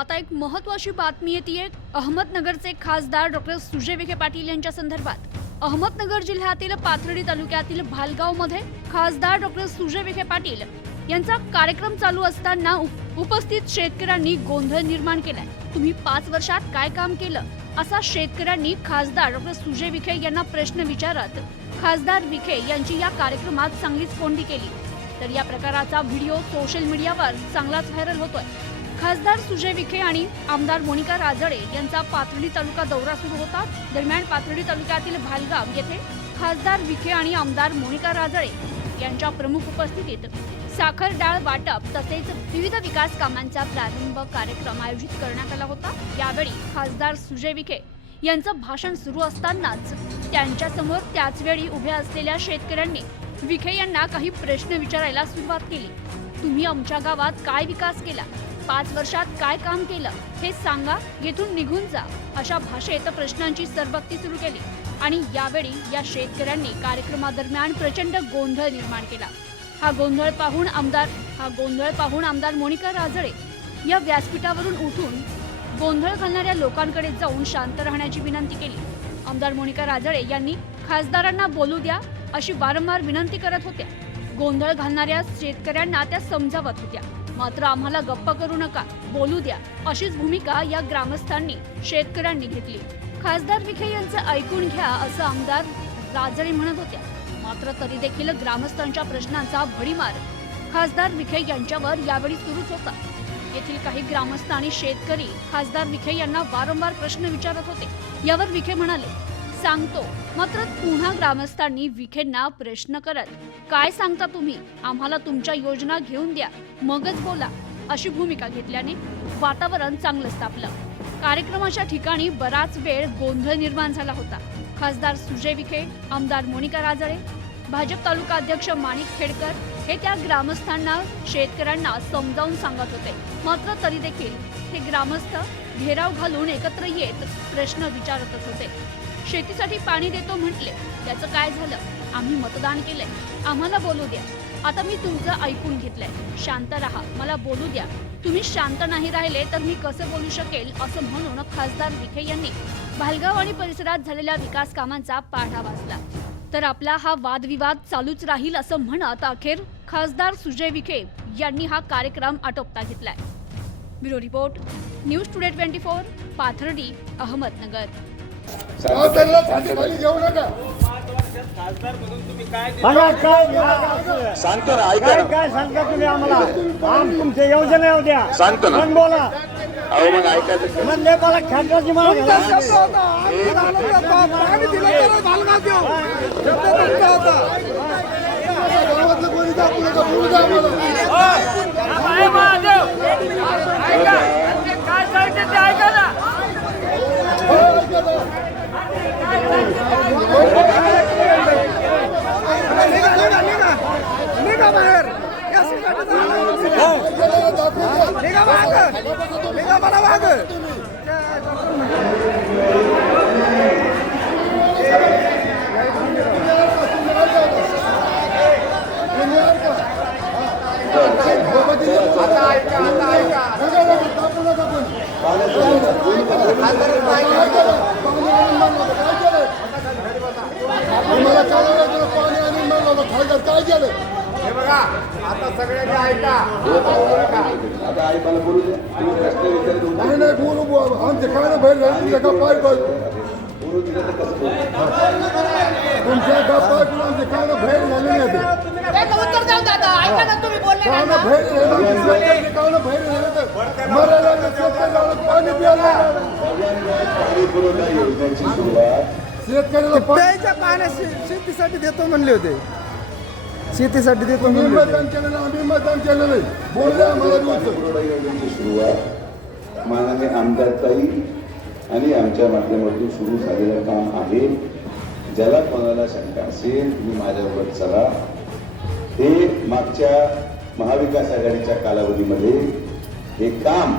आता एक महत्त्वाची बातमी येते अहमदनगरचे खासदार डॉक्टर सुजय विखे पाटील यांच्या संदर्भात। अहमदनगर जिल्ह्यातील पाथर्डी तालुक्यातील भालगावमध्ये खासदार डॉक्टर सुजय विखे पाटील यांचा कार्यक्रम चालू असताना उपस्थित शेतकऱ्यांनी गोंधळ निर्माण केलाय। तुम्ही 5 वर्षात काय काम केलं असा शेतकऱ्यांनी खासदार डॉक्टर सुजय विखे यांना प्रश्न विचारत खासदार विखे यांची या कार्यक्रमात चांगलीच कोंडी केली। तर या प्रकाराचा व्हिडिओ सोशल मीडियावर चांगलाच व्हायरल होतोय। खासदार सुजय विखे आणि आमदार मोनिका राजळे यांचा पाथर्डी तालुका दौरा सुरू होता। दरम्यान पाथर्डी तालुक्यातील भालगाव येथे खासदार विखे आणि आमदार मोनिका राजळे यांच्या प्रमुख उपस्थितीत साखर डाळ वाटप तसेच विविध विकास कामांचा प्रारंभ कार्यक्रम आयोजित करण्यात आला होता। यावेळी खासदार सुजय विखे यांचं भाषण सुरू असतानाच त्यांच्या समोर त्याच वेळी उभ्या असलेल्या शेतकऱ्यांनी विखे यांना काही प्रश्न विचारायला सुरुवात केली। तुम्ही आमच्या गावात काय विकास केला, 5 वर्षात काय काम केलं हे सांगा, येथून निघून जा, अशा भाषेत प्रश्नांची सरबत्ती सुरू केली। आणि यावेळी या शेतकऱ्यांनी कार्यक्रमादरम्यान प्रचंड गोंधळ निर्माण केला। हा गोंधळ पाहून आमदार मोनिका राजळे या व्यासपीठावरून उठून गोंधळ घालणाऱ्या लोकांकडे जाऊन शांत राहण्याची विनंती केली। आमदार मोनिका राजळे यांनी खासदारांना बोलू द्या अशी वारंवार विनंती करत होत्या। गोंधळ घालणाऱ्या शेतकऱ्यांना त्या समजावत होत्या, मात्र आम्हाला गप्प करू नका, बोलू द्या, अशीच भूमिका या ग्रामस्थांनी शेतकऱ्यांनी घेतली। खासदार विखे यांचं ऐकून घ्या असं आमदार राजळे म्हणत होत्या, मात्र तरी देखील ग्रामस्थांच्या प्रश्नांचा भडीमार खासदार विखे यांच्यावर यावेळी सुरूच होता। येथील काही ग्रामस्थ आणि शेतकरी खासदार विखे यांना वारंवार प्रश्न विचारत होते। यावर विखे म्हणाले, सांगतो, मात्र पुन्हा ग्रामस्थांनी विखेंना प्रश्न करत, काय सांगता तुम्ही, आम्हाला तुमच्या योजना घेऊन द्या मगच बोला, अशी भूमिका घेतल्याने वातावरण चांगलंच तापलं। कार्यक्रमाच्या ठिकाणी बराच वेळ गोंधळ निर्माण झाला होता। खासदार सुजय विखे, आमदार मोनिका राजळे, भाजप तालुका अध्यक्ष माणिक खेडकर हे त्या ग्रामस्थांना शेतकऱ्यांना समजावून सांगत होते, मात्र तरी देखील हे ग्रामस्थ घेराव घालून एकत्र येत प्रश्न विचारतच होते। शेतीसाठी पाणी देतो म्हटले, त्याचं काय झालं, आम्ही मतदान केलंय, आम्हाला बोलू द्या, आता मी तुमचं ऐकून घेतलंय, शांत राहा, मला बोलू द्या, तुम्ही शांत नाही राहिले तर मी कसं बोलू शकेल, असं म्हणून खासदार विखे यांनी भालगाव आणि परिसरात झालेल्या विकास कामांचा पाढा वाचला। तर आपला हा वादविवाद चालूच राहील असं म्हणत अखेर खासदार सुजय विखे यांनी हा कार्यक्रम आटोपता घेतलाय। Bureau report, news today 24, Pathardi, Ahmednagar. सांगतो ना, ऐका काय सांगता तुम्ही आम्हाला, तुमच्या योजना उद्या सांगतो ना, बोला। अहो मग ऐकायचं म्हणजे मला खेळण्याची काय केलं हे बघा, आता सगळ्यांनी ऐका, आता ऐकायला बोलू दे, नाही बोलू, आमचे काय बाहेर पाय तुमच्या गप्पा आमचे काय बाहेर झाले पाणी प्यायला शेतकऱ्याला पाण्या शेतीसाठी देतो म्हणले होते, शेतीसाठी देतो मतदान केलेलं, आम्ही मतदान केलेलं बोलले आम्हाला सुरुवात माननीय आमदारताई आणि आमच्या माध्यमातून सुरू झालेलं काम आहे। ज्याला कोणाला शंका असेल तुम्ही माझ्याबरोबर चला। हे मागच्या महाविकास आघाडीच्या कालावधीमध्ये हे काम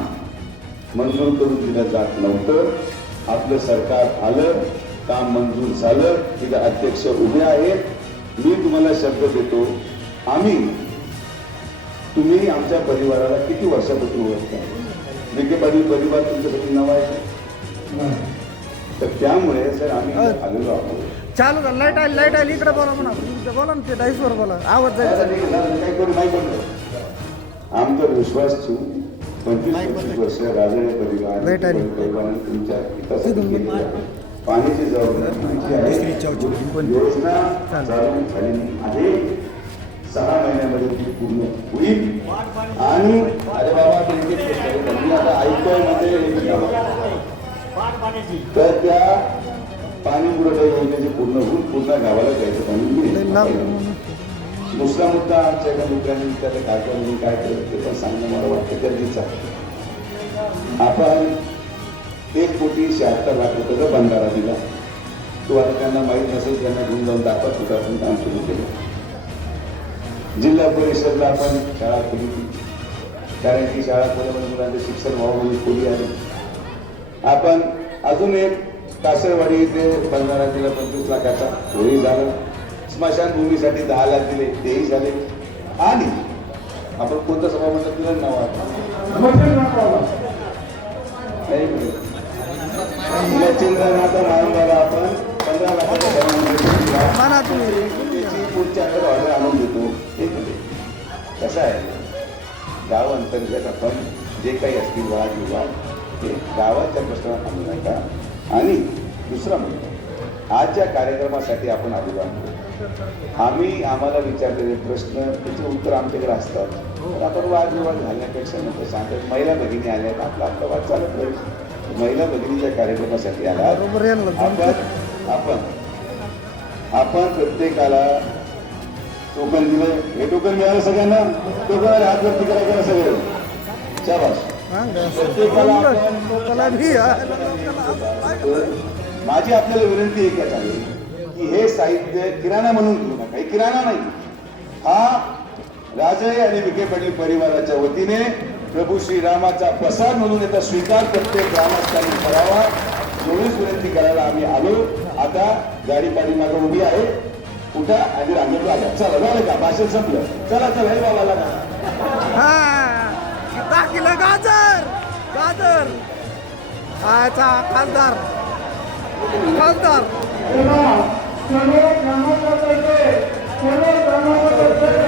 मंजूर करून दिलं जात नव्हतं। आपलं सरकार आलं, काम मंजूर झालं, तिथे अध्यक्ष उभे आहेत। मी तुम्हाला शब्द देतो, आम्ही तुम्ही आमच्या परिवाराला किती वर्षापासून ओळखता, विखे पाटील परिवार तुमच्यासाठी नाव आहे. तर त्यामुळे सर आम्ही आलेलो आहोत. चालू झालं. लाईट आली इकडे बोला म्हणा. बोला ना ते डाईसवर बोला. आवाज जायचा. काय करू नाही करू आमचा विश्वास ठेवू 25-25 वर्ष राजळे परिवाराने तुमच्या हितासाठी केलेल्या पाण्याची जबाबदारी योजना चालू झालेली आहे. 6 महिन्यामध्ये ती पूर्ण होईल. आणि अरे बाबा मी आता ऐकतोय मध्ये तर त्या पाणी पुरवठा योजनेचे पूर्ण होऊन पूर्ण गावाला जायचं पाणी मिळेल. दुसरा मुद्दा आमच्या एका मित्रांनी विचारलं काय करून काय केलं ते पण सांगणं मला वाटतं गरजेचं आहे. आपण 1,76,00,000 रुपयाचा बंधारा दिला. तो आता त्यांना माहीत नसेल त्यांना घेऊन जाऊन दाखवत होता आपण काम सुरू केलं. जिल्हा परिषदला आपण शाळा खोली कारण की शाळा खोल्यामध्ये मुलांचं शिक्षण व्हावं म्हणून खोली आहे. आपण अजून एक कासरवाडी इथे बंधारा दिला 25 लाखाचा तोही झालं. स्मशानभूमीसाठी 10 लाख दिले तेही झाले. आणि आपण कोणतं सभामंडळ दिलं नाव चंद्रनाथ माळंगाला आपण 15 लाखाचा पुढच्या ऑर्डर आणून देतो. कसं आहे गाव अंतर्गत आपण जे काही असतील वाद विवाद ते गावाच्या प्रश्नावर आणू नका. आणि दुसरा मुद्दा आज ज्या कार्यक्रमासाठी आपण आलेलो आहोत आम्हाला विचारलेले प्रश्न त्याचे उत्तर आमच्याकडे असतात. तर आपण वादविवाद घालण्यापेक्षा नको सांगत महिला भगिनी आल्या आपला वाद चालत राहील. महिला भगिनीच्या कार्यक्रमासाठी आला आपण प्रत्येकाला टोकन दिलं. हे टोकन मिळालं सगळ्यांना. टोकन हातवरती करायचं सगळं शाबास. माझी आपल्याला विनंती एकच आहे की हे साहित्य किराणा म्हणून घेऊ नका. हे किराणा नाही. हा राजे आणि विखे पाटील परिवाराच्या वतीने प्रभू श्रीरामाचा प्रसाद म्हणून याचा स्वीकार प्रत्येक ग्रामस्थांनी करावा एवढीच विनंती करायला आम्ही आलो. आता गाडी पाठीमागे उभी आहे. उठा आणि रांगेत लागा. चला झालं का भाषण संपलं. चला हे बोलायला दाखिलं गाजर खासदार सर्व ग्रामस्थांतर्फे